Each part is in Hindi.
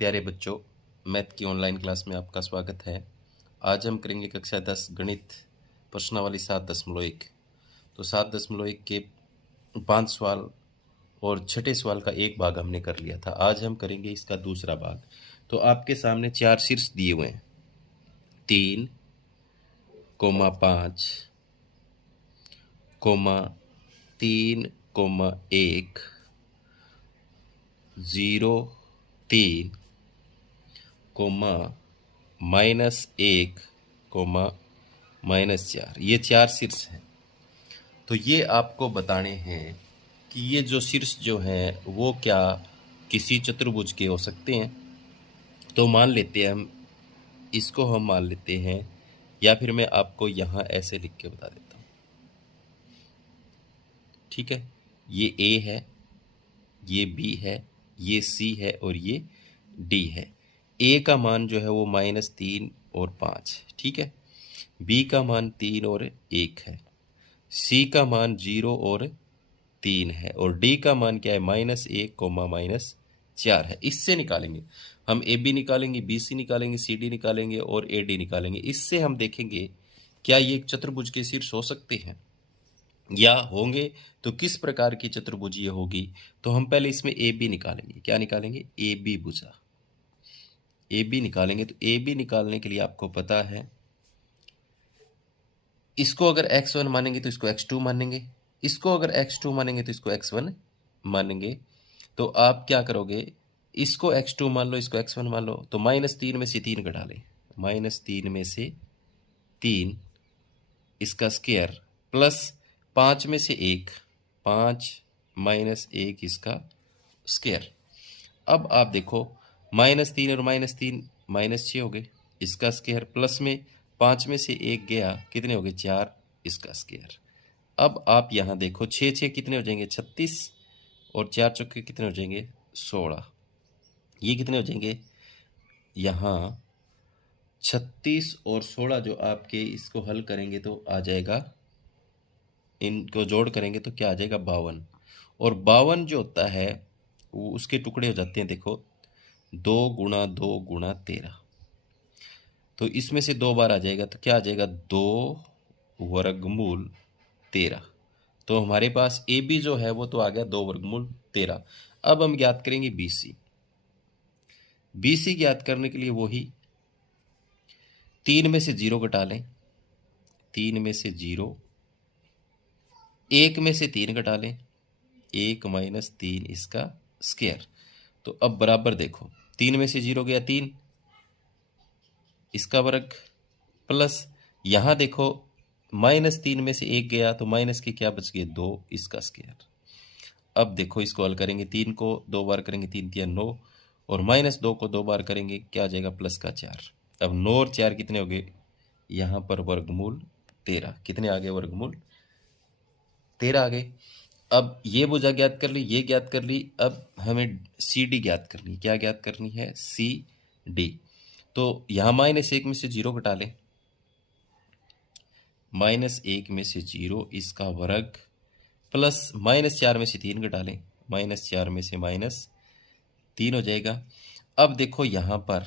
प्यारे बच्चों, मैथ की ऑनलाइन क्लास में आपका स्वागत है। आज हम करेंगे कक्षा 10 गणित प्रश्नावली 7.1। तो 7.1 के 5 सवाल और छठे सवाल का एक भाग हमने कर लिया था। आज हम करेंगे इसका दूसरा भाग। तो आपके सामने 4 शीर्ष दिए हुए हैं, 3, 5, 3, 1, 0, 3, -1, -4, ये 4 शीर्ष हैं। तो ये आपको बताने हैं कि ये जो शीर्ष जो हैं वो क्या किसी चतुर्भुज के हो सकते हैं। तो मान लेते हैं हम मान लेते हैं, या फिर मैं आपको यहाँ ऐसे लिख के बता देता हूँ। ठीक है, ये ए है, ये बी है, ये सी है और ये डी है। ए का मान जो है वो -3 और 5, ठीक है। बी का मान 3 और 1 है। सी का मान 0 और 3 है और डी का मान क्या है, -1, -4 है। इससे निकालेंगे हम, ए बी निकालेंगे, बी सी निकालेंगे, सी डी निकालेंगे और ए डी निकालेंगे। इससे हम देखेंगे क्या ये एक चतुर्भुज के शीर्ष हो सकते हैं या होंगे, तो किस प्रकार की चतुर्भुज ये होगी। तो हम पहले इसमें ए बी निकालेंगे। क्या निकालेंगे, ए बी भुजा। ए बी निकालेंगे तो ए बी निकालने के लिए आपको पता है, इसको अगर x1 मानेंगे तो इसको x2 मानेंगे, इसको अगर x2 मानेंगे तो इसको x1 मानेंगे। तो आप क्या करोगे, इसको x2 मान लो, इसको x1 मान लो, तो -3 में से 3 घटा लें, -3 में से 3 इसका स्क्वायर प्लस 5 में से 1, 5 -1 इसका स्क्वायर। अब आप देखो, -3 और -3 -6 हो गए, इसका स्क्वायर प्लस में 5 में से 1 गया, कितने हो गए, 4, इसका स्क्वायर। अब आप यहाँ देखो, 6 6 कितने हो जाएंगे, 36 और 4 चौके कितने हो जाएंगे, 16। ये कितने हो जाएंगे, यहाँ 36 और 16 जो आपके, इसको हल करेंगे तो आ जाएगा, इनको जोड़ करेंगे तो क्या आ जाएगा, 52। और 52 जो होता है वो उसके टुकड़े हो जाते हैं, देखो 2 × 2 × 13। तो इसमें से 2 बार आ जाएगा तो क्या आ जाएगा, 2 वर्गमूल 13। तो हमारे पास ए बी जो है वो तो आ गया 2 वर्गमूल 13। अब हम ज्ञात करेंगे बी सी। बी सी ज्ञात करने के लिए वही 3 में से 0 घटा लें, 3 में से 0, 1 में से 3 घटा लें, 1 -3 इसका स्क्वायर। तो अब बराबर देखो, 3 में से 0 गया 3, इसका वर्ग, प्लस यहाँ देखो -3 में से 1 गया तो माइनस के क्या बच गए, 2, इसका स्क्वायर। अब देखो इसको हल करेंगे, 3 को 2 बार करेंगे, 3 3 9, और -2 को 2 बार करेंगे, क्या आ जाएगा, +4। अब 9 और 4 कितने हो गए, यहाँ पर वर्गमूल 13। कितने आ गए, वर्गमूल 13 आ गए। अब ये भुजा ज्ञात कर ली, ये ज्ञात कर ली। अब हमें सी डी ज्ञात करनी, क्या ज्ञात करनी है, सी डी। तो यहाँ -1 में से 0 घटा लें, -1 में से 0 इसका वर्ग, प्लस -4 में से 3 घटा लें, -4 में से -3 हो जाएगा। अब देखो यहाँ पर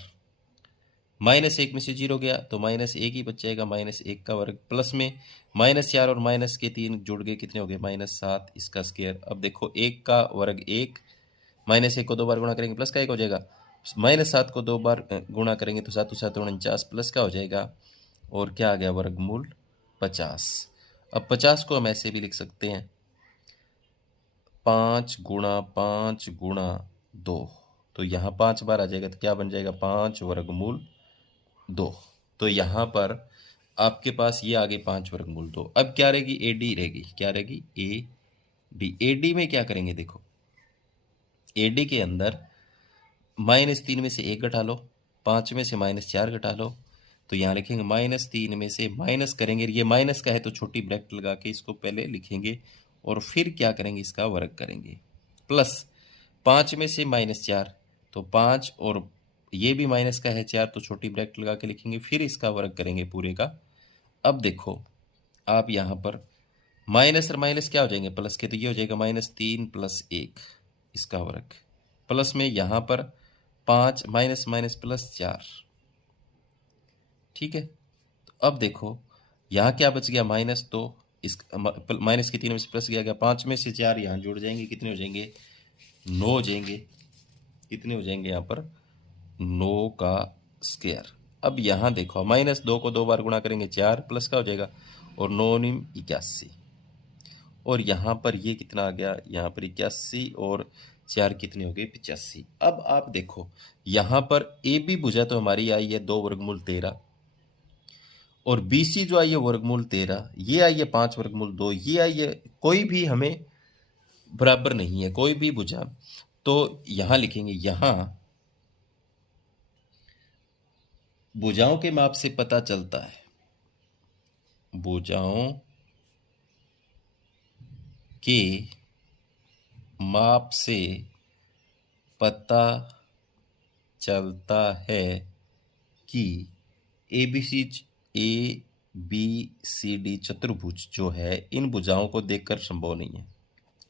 -1 में से 0 गया तो -1 ही बच जाएगा, -1 का वर्ग, प्लस में -4 और माइनस के 3 जुड़ गए, कितने हो गए, -7 इसका स्क्वायर। अब देखो 1 का वर्ग 1, -1 को 2 बार गुणा करेंगे प्लस का 1 हो जाएगा, -7 को 2 बार गुणा करेंगे तो 7 7 49 प्लस का हो जाएगा, और क्या आ गया, वर्गमूल 50। अब 50 को हम ऐसे भी लिख सकते हैं, 5 × 5 × 2, तो यहाँ 5 बार आ जाएगा तो क्या बन जाएगा, 5 वर्गमूल 2। तो यहाँ पर आपके पास ये आ गए 5 वर्गमूल 2। अब क्या रहेगी, ए डी रहेगी, क्या रहेगी, ए डी। ए डी में क्या करेंगे, देखो ए डी के अंदर -3 में से 1 घटा लो, 5 में से -4 घटा लो, तो यहाँ लिखेंगे -3 में से माइनस करेंगे, ये माइनस का है तो छोटी ब्रैकेट लगा के इसको पहले लिखेंगे, और फिर क्या करेंगे, इसका वर्ग करेंगे, प्लस 5 में से -4, तो 5 और ये भी माइनस का है 4, तो छोटी ब्रैकेट लगा के लिखेंगे, फिर इसका वर्ग करेंगे पूरे का। अब देखो आप यहाँ पर माइनस और माइनस क्या हो जाएंगे, प्लस के, तो ये हो जाएगा -3 + 1 इसका वर्ग, प्लस में यहाँ पर 5 माइनस माइनस प्लस 4। ठीक है, तो अब देखो यहाँ क्या बच गया माइनस, तो इस माइनस की 3 में से प्लस गया 5 में से 4 यहाँ जुड़ जाएंगे, कितने हो जाएंगे 9 हो जाएंगे। कितने हो जाएंगे यहाँ पर 9 का स्क्वायर। अब यहाँ देखो माइनस 2 को 2 बार गुणा करेंगे 4 प्लस का हो जाएगा और 9 9 81। और यहाँ पर ये कितना आ गया, यहाँ पर 81 और 4 कितने हो गए 85। अब आप देखो यहाँ पर ए बी भुजा तो हमारी आई है 2 वर्गमूल 13 और बी सी जो आई है वर्गमूल 13, ये आई है 5 वर्गमूल 2, ये आई है, कोई भी हमें बराबर नहीं है कोई भी भुजा। तो यहाँ लिखेंगे, यहाँ भुजाओं के माप से पता चलता है, भुजाओं के माप से पता चलता है कि ए बी सी डी चतुर्भुज जो है इन भुजाओं को देखकर संभव नहीं है,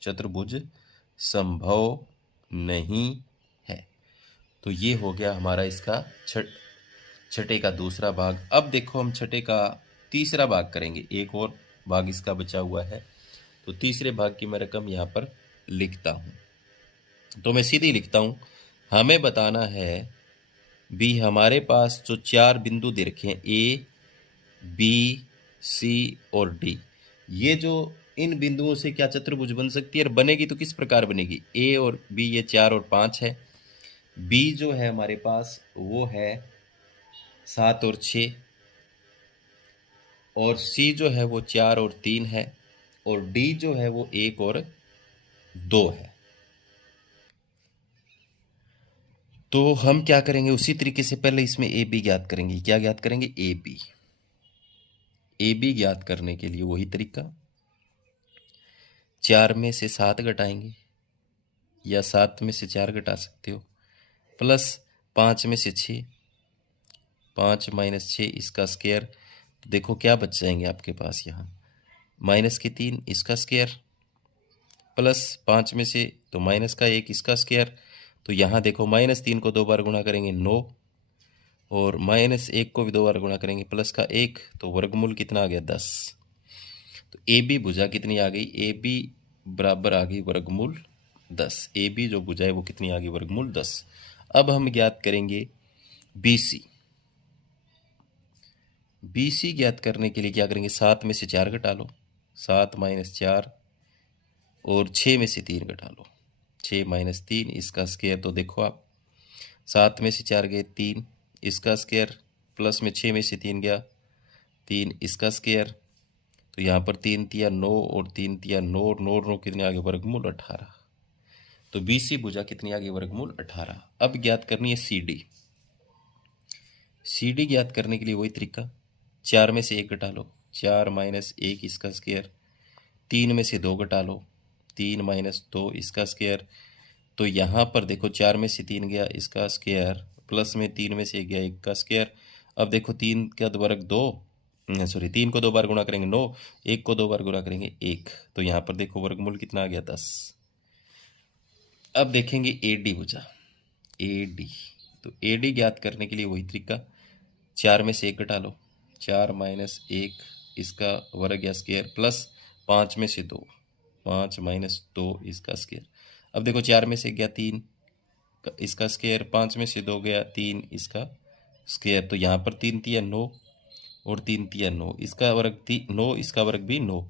चतुर्भुज संभव नहीं है। तो ये हो गया हमारा इसका छठे का दूसरा भाग। अब देखो हम छठे का तीसरा भाग करेंगे, एक और भाग इसका बचा हुआ है। तो तीसरे भाग की मैं रकम यहाँ पर लिखता हूँ, तो मैं सीधी लिखता हूँ, हमें बताना है भी हमारे पास जो 4 बिंदु दे रखे हैं ए बी सी और डी, ये जो इन बिंदुओं से क्या चतुर्भुज बन सकती है और बनेगी तो किस प्रकार बनेगी। ए और बी ये 4 और 5 है, बी जो है हमारे पास वो है 7 और 6, और सी जो है वो 4 और 3 है, और डी जो है वो 1 और 2 है। तो हम क्या करेंगे उसी तरीके से पहले इसमें ए बी ज्ञात करेंगे। क्या ज्ञात करेंगे, ए बी ज्ञात करने के लिए वही तरीका, 4 में से 7 घटाएंगे या 7 में से 4 घटा सकते हो, प्लस 5 में से 6, 5 माइनस 6 इसका स्क्वायर। तो देखो क्या बच जाएंगे आपके पास यहाँ माइनस के 3 इसका स्क्वायर, प्लस 5 में से तो माइनस का 1 इसका स्क्वायर। तो यहाँ देखो -3 को 2 बार गुणा करेंगे 9, और -1 को भी 2 बार गुणा करेंगे प्लस का 1, तो वर्गमूल कितना आ गया 10। तो ए बी भुजा कितनी आ गई, ए बी बराबर आ गई वर्गमूल 10। ए बी जो भुजा है वो कितनी आ गई वर्गमूल 10। अब हम ज्ञात करेंगे बी सी ज्ञात करने के लिए क्या करेंगे, 7 में से 4 घटा लो, 7 माइनस 4, और 6 में से 3 घटा लो, 6 माइनस 3 इसका स्क्वायर। तो देखो आप 7 में से 4 गए 3 इसका स्क्वायर, प्लस में 6 में से 3 गया 3 इसका स्क्वायर। तो यहाँ पर 3 तिया 9 और 3 तिया 9 और 9 कितने आगे वर्गमूल 18। तो बी सी भुजा कितनी आगे वर्गमूल 18। अब ज्ञात करनी है सी डी ज्ञात करने के लिए वही तरीका, 4 में से 1 घटा लो, 4 माइनस 1 इसका स्क्वायर, 3 में से 2 घटा लो, 3 माइनस 2 इसका स्क्वायर। तो यहाँ पर देखो 4 में से 3 गया इसका स्क्वायर, प्लस में 3 में से 1 गया 1 का स्क्वायर। अब देखो 3 का वर्ग 2, सॉरी 3 को 2 बार गुणा करेंगे 9, 1 को 2 बार गुणा करेंगे 1। तो यहाँ पर देखो वर्गमूल कितना आ गया 10। अब देखेंगे ए डी भुजा, ए डी। तो ए डी ज्ञात करने के लिए वही तरीका, 4 में से 1 घटा लो, 4 माइनस 1 इसका वर्ग या स्क्वायर, प्लस 5 में से 2, 5 माइनस 2 इसका स्क्वायर। अब देखो 4 में से गया 3 इसका स्क्वायर, 5 में से 2 गया 3 इसका स्क्वायर। तो यहाँ पर 3 तिया 9 और 3 तिया 9 इसका वर्ग 9 इसका वर्ग भी 9,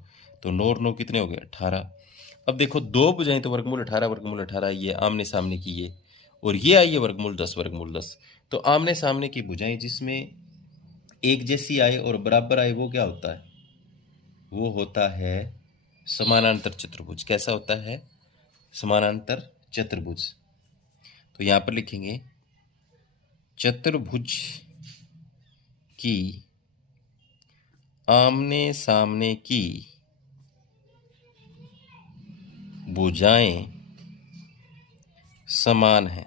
तो 9 और 9 कितने हो गए 18। अब देखो 2 बुझाएं तो वर्गमूल 18 ये आमने सामने की ये, और ये आई है वर्गमूल 10। तो आमने सामने की बुझाएं जिसमें एक जैसी आए और बराबर आए वो क्या होता है, वो होता है समानांतर चतुर्भुज। कैसा होता है, समानांतर चतुर्भुज। तो यहाँ पर लिखेंगे चतुर्भुज की आमने सामने की भुजाएं समान हैं,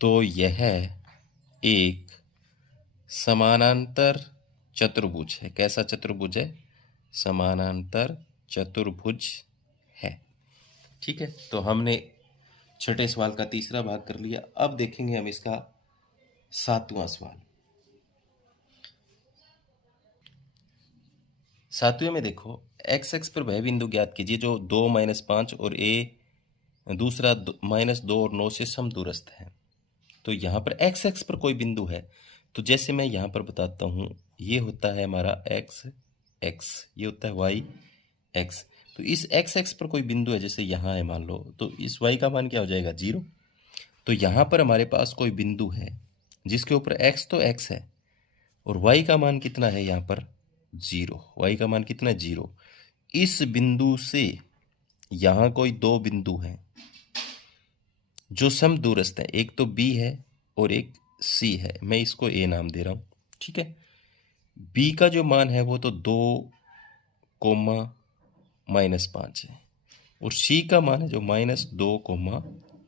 तो यह एक समानांतर चतुर्भुज है। कैसा चतुर्भुज है, समानांतर चतुर्भुज है। ठीक है, तो हमने छठे सवाल का तीसरा भाग कर लिया। अब देखेंगे हम इसका 7वां सवाल। 7वें में देखो, एक्स एक्स पर वह बिंदु ज्ञात कीजिए जो 2 - 5 और ए दूसरा -2 और 9 से समदूरस्थ है। तो यहाँ पर एक्स एक्स पर कोई बिंदु है, तो जैसे मैं यहाँ पर बताता हूँ, ये होता है हमारा एक्स एक्स, ये होता है वाई एक्स। तो इस एक्स एक्स पर कोई बिंदु है, जैसे यहाँ है मान लो, तो इस वाई का मान क्या हो जाएगा 0। तो यहाँ पर हमारे पास कोई बिंदु है जिसके ऊपर एक्स तो एक्स है और वाई का मान कितना है यहाँ पर 0। वाई का मान कितना है 0। इस बिंदु से यहाँ कोई दो बिंदु हैं जो समदूरस्थ है, एक तो बी है और एक सी है। मैं इसको ए नाम दे रहा हूँ, ठीक है। बी का जो मान है वो तो 2, -5 है और सी का मान है जो -2,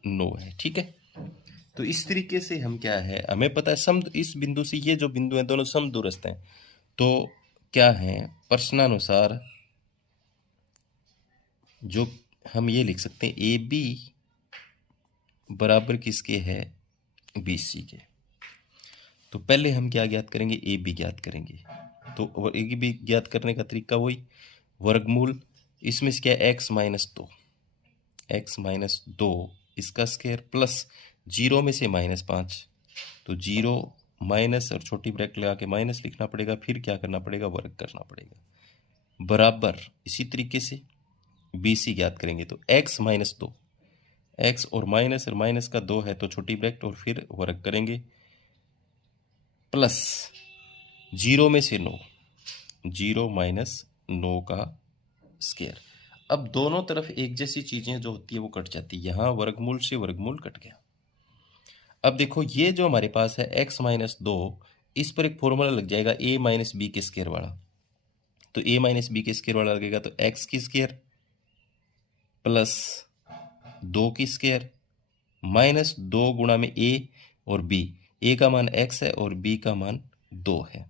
9 है, ठीक है। तो इस तरीके से हम क्या है, हमें पता है सम इस बिंदु से ये जो बिंदु हैं दोनों समदूरस्थ हैं। तो क्या है, प्रश्नानुसार जो हम ये लिख सकते हैं, ए बी बराबर किसके है, बी सी के। तो पहले हम क्या ज्ञात करेंगे, ए बी ज्ञात करेंगे। तो ए बी ज्ञात करने का तरीका वही वर्गमूल, इसमें से क्या है एक्स माइनस दो इसका स्क्वायर प्लस 0 में से -5, तो 0 माइनस और छोटी ब्रैकेट लगा के माइनस लिखना पड़ेगा, फिर क्या करना पड़ेगा, वर्ग करना पड़ेगा बराबर। इसी तरीके से बी सी ज्ञात करेंगे, तो x - 2, एक्स और माइनस का 2 है तो छोटी ब्रैकेट और फिर वर्ग करेंगे प्लस 0 में से 9, 0 - 9 का स्क्वायर। अब दोनों तरफ एक जैसी चीजें जो होती है वो कट जाती है, यहाँ वर्गमूल से वर्गमूल कट गया। अब देखो ये जो हमारे पास है x - 2, इस पर एक फॉर्मूला लग जाएगा a - b के स्क्वायर वाला। तो a - b के स्क्वायर वाला लगेगा तो x की स्क्वायर प्लस 2 की स्क्वायर -2 गुणा में a और b। a का मान x है और b का मान 2 है।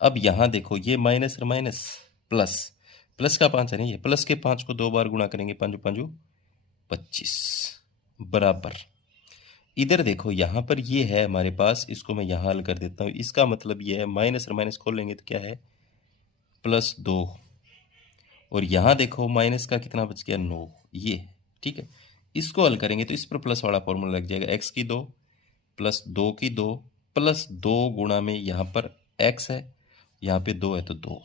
अब यहाँ देखो ये माइनस और माइनस प्लस का 5 है, नहीं है, प्लस के 5 को 2 बार गुणा करेंगे, 5 × 5 = 25 बराबर। इधर देखो यहाँ पर ये है हमारे पास, इसको मैं यहाँ हल कर देता हूँ। इसका मतलब ये है माइनस और माइनस खोल लेंगे तो क्या है +2, और यहाँ देखो माइनस का कितना बच गया 9, ये ठीक है। इसको हल करेंगे तो इस पर प्लस वाला फॉर्मूला लग जाएगा, x की 2 प्लस 2 की 2 प्लस 2 गुणा में यहाँ पर x है, यहाँ पे 2 है तो 2,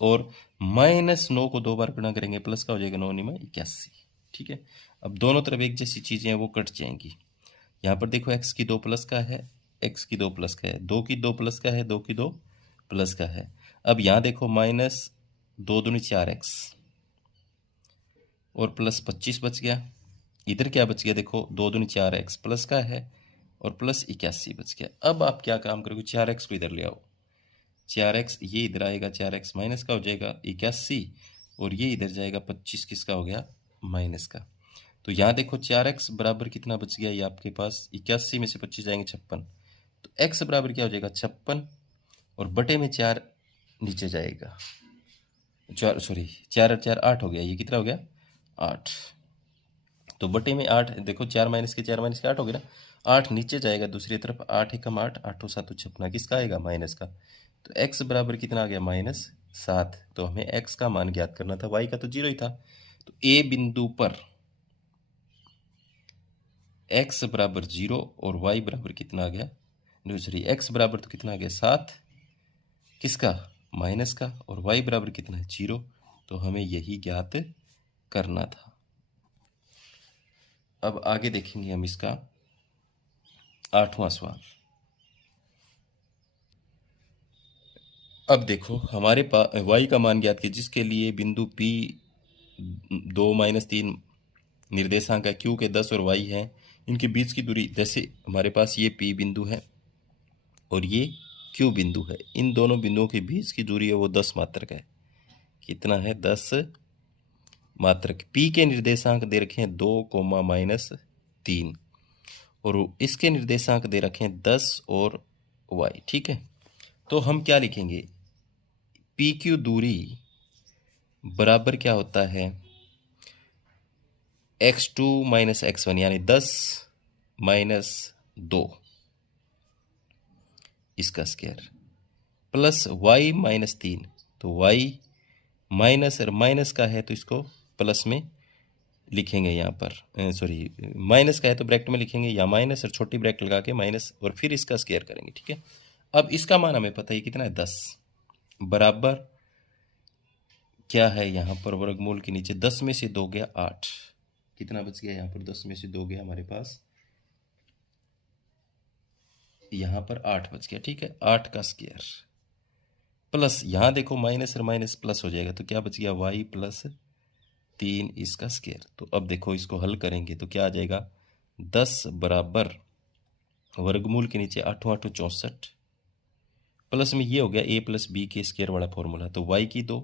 और -9 को 2 बार गुणा करेंगे, प्लस का हो जाएगा 9 × 9 = 81, ठीक है। अब दोनों तरफ एक जैसी चीज़ें हैं वो कट जाएंगी। यहाँ पर देखो x की 2 प्लस का है, x की 2 प्लस का है, 2 की 2 प्लस का है, 2 की 2 प्लस का है। अब यहाँ देखो -2 दूनी 4x और प्लस 25 बच गया। इधर क्या बच गया, देखो 2 दूनी 4x प्लस का है और प्लस 81 बच गया। अब आप क्या काम करोगे, 4x को इधर ले आओ, 4x ये इधर आएगा, 4x माइनस का हो जाएगा 81 और ये इधर जाएगा 25 किसका हो गया, माइनस का। तो यहाँ देखो 4x बराबर कितना बच गया, ये आपके पास 81 में से 25 जाएंगे 56, तो x बराबर क्या हो जाएगा 56 और बटे में 4 नीचे जाएगा, 4 और 4 8 हो गया, ये कितना हो गया 8। तो बटे में 8 देखो, 4 - के 4 - के 8 हो गया ना, 8 नीचे जाएगा दूसरी तरफ, 8 × 8 8 × 7 = 56, किसका आएगा माइनस का। तो x बराबर कितना आ गया -7। तो हमें x का मान ज्ञात करना था, y का तो 0 ही था। तो a बिंदु पर x बराबर 0 और y बराबर कितना आ गया, दूसरी x बराबर तो कितना आ गया 7 किसका, माइनस का, और y बराबर कितना है 0। तो हमें यही ज्ञात करना था। अब आगे देखेंगे हम इसका 8वां सवाल। अब देखो हमारे पास y का मान ज्ञात किया जिसके लिए बिंदु P 2 - 3 निर्देशांक है, q के 10 और y है, इनके बीच की दूरी, जैसे हमारे पास ये P बिंदु है और ये Q बिंदु है, इन दोनों बिंदुओं के बीच की दूरी है वो 10 मात्रक है। कितना है 10 मात्रक। P के निर्देशांक दे रखे हैं 2, -3 और इसके निर्देशांक दे रखे हैं 10 और y, ठीक है। तो हम क्या लिखेंगे, PQ दूरी बराबर क्या होता है, x2 माइनस x1 यानी 10 माइनस 2 इसका स्क्वायर प्लस y माइनस 3, तो y माइनस और माइनस का है तो इसको प्लस में लिखेंगे यहाँ पर, सॉरी माइनस का है तो ब्रैकेट में लिखेंगे या माइनस और छोटी ब्रैकेट लगा के माइनस और फिर इसका स्क्वायर करेंगे। ठीक है, अब इसका मान हमें पता है कितना है 10 बराबर क्या है यहाँ पर वर्गमूल के नीचे 10 में से 2 गया 8, कितना बच गया यहाँ पर 10 में से 2 गया हमारे पास यहाँ पर 8 बच गया। ठीक है, 8 का स्क्वायर प्लस यहाँ देखो माइनस और माइनस प्लस हो जाएगा तो क्या बच गया y प्लस 3 इसका स्क्वायर। तो अब देखो इसको हल करेंगे तो क्या आ जाएगा 10 बराबर वर्गमूल के नीचे 8 8 64 प्लस में ये हो गया a प्लस बी के स्क्वायर वाला फॉर्मूला, तो y की 2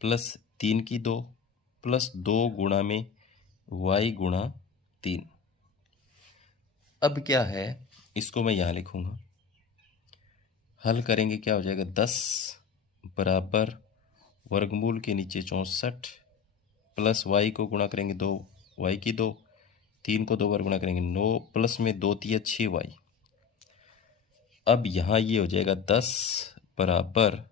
प्लस 3 की 2 प्लस 2 गुणा में y गुणा 3। अब क्या है इसको मैं यहाँ लिखूंगा, हल करेंगे क्या हो जाएगा 10 बराबर वर्गमूल के नीचे 64 प्लस y को गुणा करेंगे 2 y की 2, 3 को 2 बार गुणा करेंगे 9 प्लस में 2 3 6y। अब यहाँ ये हो जाएगा 10 बराबर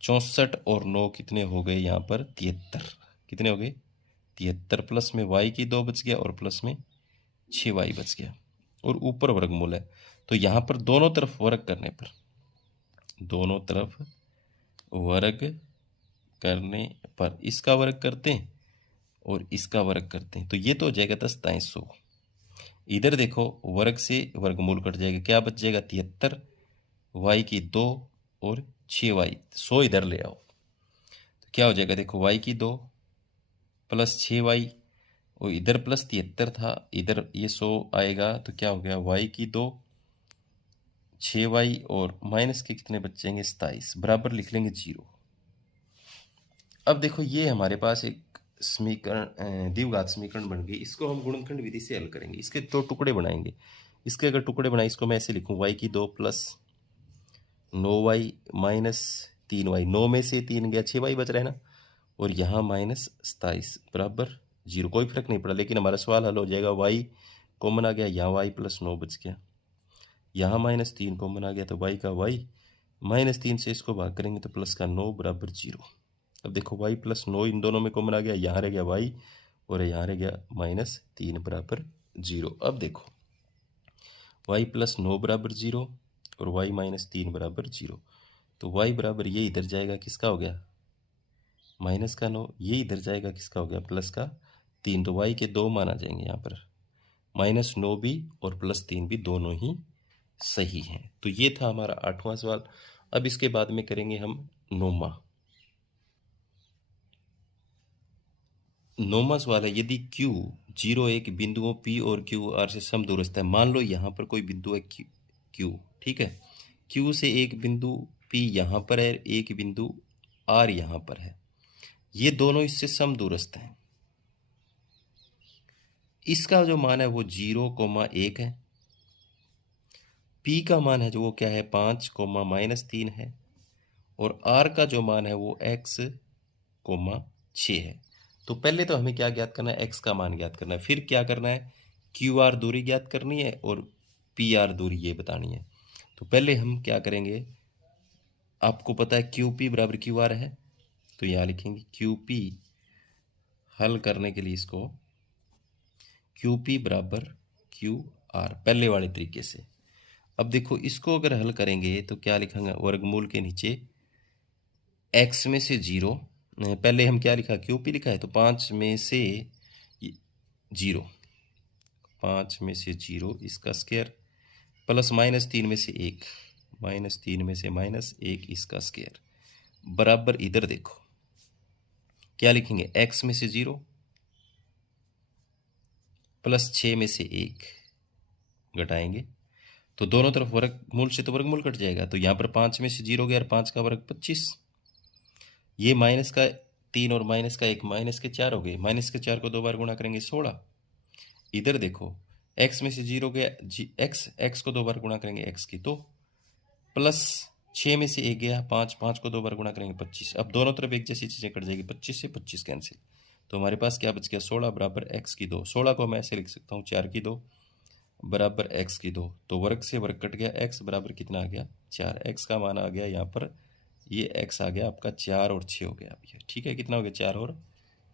64 और 9 कितने हो गए यहाँ पर 73, कितने हो गए 73 प्लस में y की 2 बच गया और प्लस में 6y बच गया और ऊपर वर्गमूल है। तो यहाँ पर दोनों तरफ वर्ग करने पर, दोनों तरफ वर्ग करने पर इसका वर्ग करते हैं और इसका वर्ग करते हैं तो ये तो हो जाएगा 10 दाएं 100। इधर देखो वर्ग से वर्गमूल कट जाएगा, क्या बच जाएगा 73, y की 2 और 6y, 100 इधर ले आओ तो क्या हो जाएगा देखो y की 2 प्लस 6y और इधर प्लस 73 था, इधर ये 100 आएगा तो क्या हो गया y की 2 6y और माइनस के कितने बचेंगे 27 बराबर लिख लेंगे 0। अब देखो ये हमारे पास एक समीकरण द्विघात समीकरण बन गई, इसको हम गुणनखंड विधि से हल करेंगे। इसके 2 टुकड़े बनाएंगे, इसके अगर टुकड़े बनाए इसको मैं ऐसे लिखूँ y की 2 प्लस 9y माइनस 3y, 9 में से 3 गया 6y बच रहा है ना, और यहाँ माइनस 27 बराबर 0, कोई फर्क नहीं पड़ा लेकिन हमारा सवाल हल हो जाएगा। y कॉमन आ गया, यहाँ y प्लस 9 बच गया, यहाँ माइनस 3 कॉमन आ गया तो y का y माइनस 3 से इसको भाग करेंगे तो प्लस का 9 बराबर 0। अब देखो y प्लस 9 इन दोनों में कॉमन आ गया, यहाँ रह गया y और यहाँ रह गया माइनस 3 बराबर 0। अब देखो y प्लस 9 बराबर 0 और y माइनस 3 बराबर 0, तो y बराबर ये इधर जाएगा किसका हो गया माइनस का 9, ये इधर जाएगा किसका हो गया प्लस का 3, तो y के 2 मान आ जाएंगे यहाँ पर, माइनस 9 भी और प्लस 3 भी दोनों ही सही हैं। तो ये था हमारा 8वां सवाल। अब इसके बाद में करेंगे हम 9वां सवाल है, यदि Q 0 एक बिंदुओं P और QR से समदूरस्थ है। मान लो यहाँ पर कोई बिंदु है Q, ठीक है, Q से एक बिंदु P यहाँ पर है, एक बिंदु R यहाँ पर है, ये दोनों इससे समदूरस्थ हैं। इसका जो मान है वो 0,1 है, P का मान है जो वो क्या है 5, -3 है, और R का जो मान है वो x, 6 है। तो पहले तो हमें क्या ज्ञात करना है, x का मान ज्ञात करना है, फिर क्या करना है QR दूरी ज्ञात करनी है और PR दूरी ये बतानी है। तो पहले हम क्या करेंगे, आपको पता है QP बराबर QR है, तो यहाँ लिखेंगे QP, हल करने के लिए इसको QP बराबर QR पहले वाले तरीके से। अब देखो इसको अगर हल करेंगे तो क्या लिखेंगे, वर्गमूल के नीचे x में से 0, पहले हम क्या लिखा QP लिखा है तो 5 में से 0, 5 में से 0 इसका स्क्वायर प्लस -3 में से 1, -3 में से -1 इसका स्क्वायर बराबर इधर देखो क्या लिखेंगे x में से 0 प्लस 6 में से 1 घटाएंगे तो दोनों तरफ वर्गमूल से तो वर्गमूल कट जाएगा, तो यहाँ पर 5 में से 0 गया और 5 का वर्ग 25, ये माइनस का 3 और माइनस का 1 माइनस के 4 हो गए, माइनस के 4 को 2 बार गुणा करेंगे 16। इधर देखो x में से 0 गया, x को 2 बार गुणा करेंगे x की, तो प्लस 6 में से 1 गया 5, 5 को 2 बार गुणा करेंगे 25। अब दोनों तरफ एक जैसी चीज़ें कट जाएगी, 25 से 25 कैंसिल, तो हमारे पास क्या बच गया 16 बराबर x की 2। 16 को मैं ऐसे लिख सकता हूँ 4 की 2 बराबर x की 2। तो वर्ग से वर्ग कट गया, x बराबर कितना आ गया 4। x का मान आ गया यहाँ पर, ये x आ गया आपका 4 और 6 हो गया अब ये, ठीक है। कितना हो गया 4 और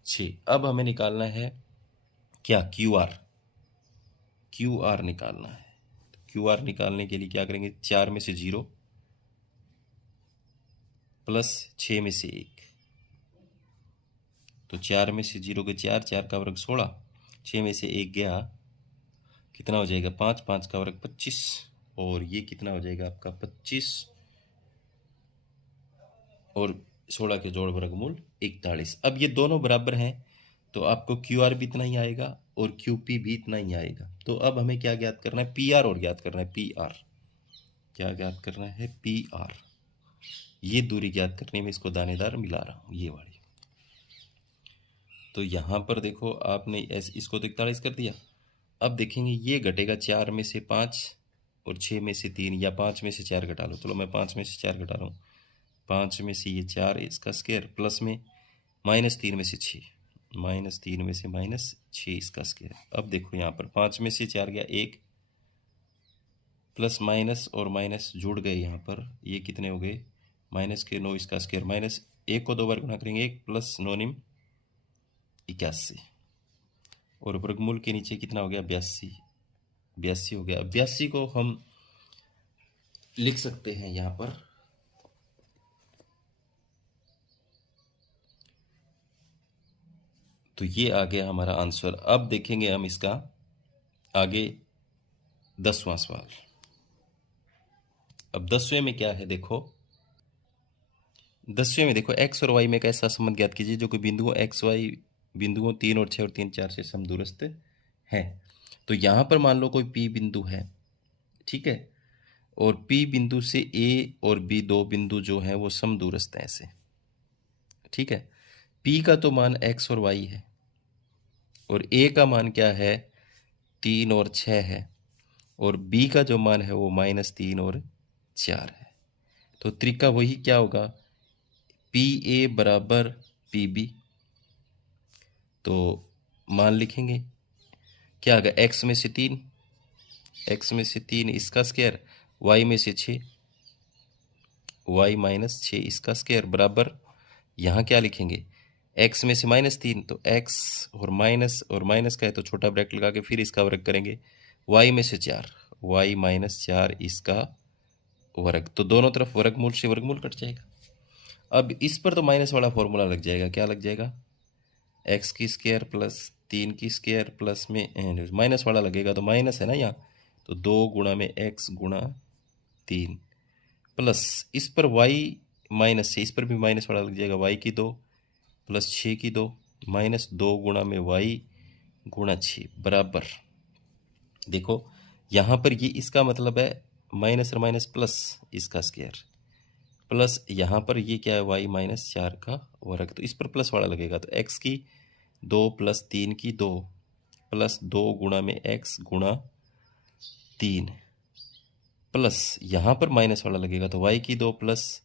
6। अब हमें निकालना है क्या क्यू आर निकालना है। तो क्यू आर निकालने के लिए क्या करेंगे, 4 में से 0 प्लस 6 में से 1। तो 4 में से 0 के 4, 4 का वर्ग 16, 6 में से 1 गया, कितना हो जाएगा 5, 5 का वर्ग 25, और ये कितना हो जाएगा आपका 25 और 16 के जोड़ वर्गमूल 41। अब ये दोनों बराबर हैं तो आपको क्यू आर भी इतना ही आएगा और क्यू पी भी इतना ही आएगा। तो अब हमें क्या ज्ञात करना है, पी आर और ज्ञात करना है। पी आर क्या ज्ञात करना है, पी आर। ये दूरी ज्ञात करने में इसको दानेदार मिला रहा हूँ, ये वाली। तो यहाँ पर देखो आपने इसको तो 41 कर दिया। अब देखेंगे ये घटेगा 4 में से 5 और 6 में से 3, या 5 में से 4 घटा लो। चलो मैं 5 में से 4 घटा रहा हूँ। 5 में से ये 4 इसका स्क्वायर, प्लस में -3 में से 6, -3 में से -6 इसका स्क्वायर। अब देखो यहाँ पर 5 में से 4 गया 1, प्लस माइनस और माइनस जुड़ गए यहाँ पर, ये कितने हो गए माइनस के 9 इसका स्क्वायर, -1 को 2 बार गुणा करेंगे 1 प्लस 9 निम 81, और वर्गमूल के नीचे कितना हो गया 82 हो गया। 82 को हम लिख सकते हैं यहाँ पर, तो ये आ गया हमारा आंसर। अब देखेंगे हम इसका आगे 10वां सवाल। अब 10वें में क्या है, देखो 10वें में देखो x और y में एक ऐसा संबंध ज्ञात कीजिए जो कि बिंदुओं x y बिंदुओं 3 और 6 और 3 4 से समदूरस्थ है। तो यहाँ पर मान लो कोई p बिंदु है, ठीक है, और p बिंदु से a और b दो बिंदु जो हैं वो समदूरस्थ हैं ऐसे, ठीक है। p का तो मान x और y है, और a का मान क्या है 3 और 6 है, और b का जो मान है वो -3 और 4 है। तो त्रिका वही क्या होगा, पी ए बराबर पी बी। तो मान लिखेंगे क्या आएगा, x में से 3, x में से 3 इसका स्क्वायर, y में से 6, y -6 इसका स्क्वायर बराबर, यहाँ क्या लिखेंगे x में से -3, तो x और माइनस का है तो छोटा ब्रैकेट लगा के फिर इसका वर्ग करेंगे, y में से 4, y -4 इसका वर्ग। तो दोनों तरफ वर्गमूल से वर्गमूल कट जाएगा। अब इस पर तो माइनस वाला फॉर्मूला लग जाएगा, क्या लग जाएगा x की स्क्वायर प्लस 3 की स्क्वायर प्लस में माइनस वाला लगेगा, तो माइनस है ना यहाँ, तो 2 गुणा में x गुणा 3 प्लस इस पर y -6, इस पर भी माइनस वाला लग जाएगा, y की 2 प्लस 6 की 2 -2 गुणा में y गुणा 6 बराबर। देखो यहाँ पर ये इसका मतलब है माइनस और माइनस प्लस इसका स्क्वायर, प्लस यहाँ पर ये क्या है y -4 का वर्ग, तो इस पर प्लस वाला लगेगा, तो x की 2 प्लस 3 की 2 प्लस 2 गुणा में x गुणा 3 प्लस यहाँ पर माइनस वाला लगेगा, तो y की 2 प्लस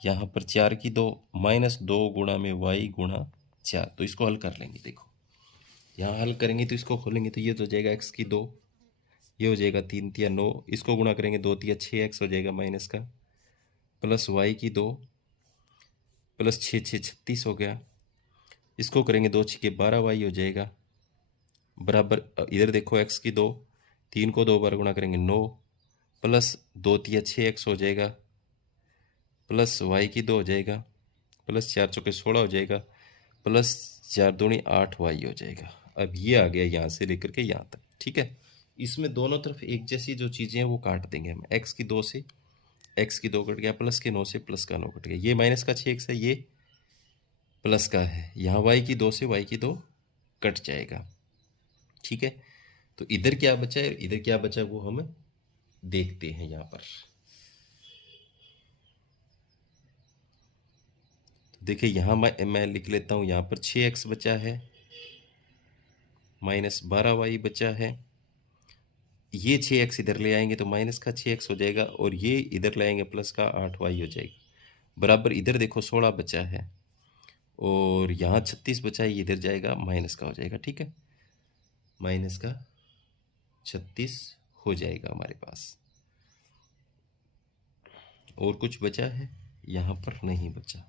यहाँ पर 4 की 2 -2 गुणा में y गुणा 4। तो इसको हल कर लेंगे, देखो यहाँ हल करेंगे तो इसको खोलेंगे तो ये तो हो जाएगा x की 2, ये हो जाएगा 3 तिया 9, इसको गुणा करेंगे 2 तिया 6x हो जाएगा माइनस का, प्लस y की 2 प्लस 6 6 36 हो गया, इसको करेंगे 2 6 12y हो जाएगा बराबर। इधर देखो x की 2, 3 को 2 बार गुणा करेंगे 9 प्लस 2 तिया 6x हो जाएगा, प्लस y की 2 हो जाएगा, प्लस 4 चौके 16 हो जाएगा, प्लस 4 दूनी 8y हो जाएगा। अब ये आ गया यहाँ से लेकर के यहाँ तक, ठीक है। इसमें दोनों तरफ एक जैसी जो चीज़ें हैं वो काट देंगे हम, x की 2 से x की 2 कट गया, प्लस के 9 से प्लस का 9 कट गया, ये माइनस का 6x है, ये प्लस का है, यहाँ y की 2 से y की 2 कट जाएगा, ठीक है। तो इधर क्या बचा है, इधर क्या बचा वो हम देखते हैं यहाँ पर। तो देखिए यहाँ मैं लिख लेता हूँ, यहाँ पर 6x बचा है, -12y बचा है, ये 6x इधर ले आएंगे तो माइनस का 6x हो जाएगा, और ये इधर ले आएंगे प्लस का 8y हो जाएगा बराबर। इधर देखो 16 बचा है और यहाँ 36 बचा है, ये इधर जाएगा, माइनस का हो जाएगा। ठीक है, माइनस का 36 हो जाएगा हमारे पास। और कुछ बचा है? यहाँ पर नहीं बचा।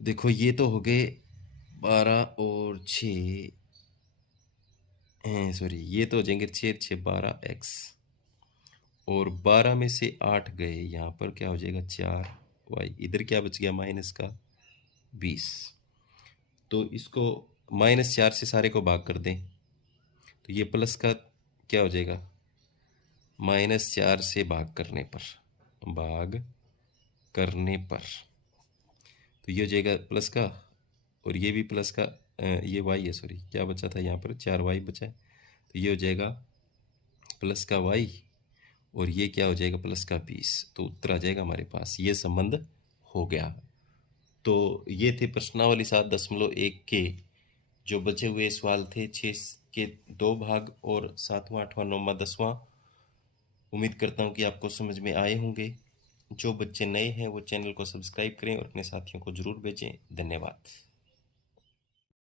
देखो ये तो हो गए 12 और 6, सॉरी ये तो हो जाएंगे 6 6 12 एक्स, और 12 में से 8 गए, यहाँ पर क्या हो जाएगा 4 वाई, इधर क्या बच गया माइनस का 20। तो इसको -4 से सारे को भाग कर दें, तो ये प्लस का क्या हो जाएगा, -4 से भाग करने पर, तो ये हो जाएगा प्लस का, और ये भी प्लस का, ये वाई है, सॉरी क्या बचा था यहाँ पर 4 वाई बचा है, तो ये हो जाएगा प्लस का वाई, और ये क्या हो जाएगा प्लस का 20। तो उत्तर आ जाएगा हमारे पास, ये संबंध हो गया। तो ये थे प्रश्नावली 7.1 के जो बचे हुए सवाल थे, 6 के 2 भाग और 7वां 8वां 9वां 10वां। उम्मीद करता हूँ कि आपको समझ में आए होंगे। जो बच्चे नए हैं वो चैनल को सब्सक्राइब करें और अपने साथियों को ज़रूर भेजें। धन्यवाद।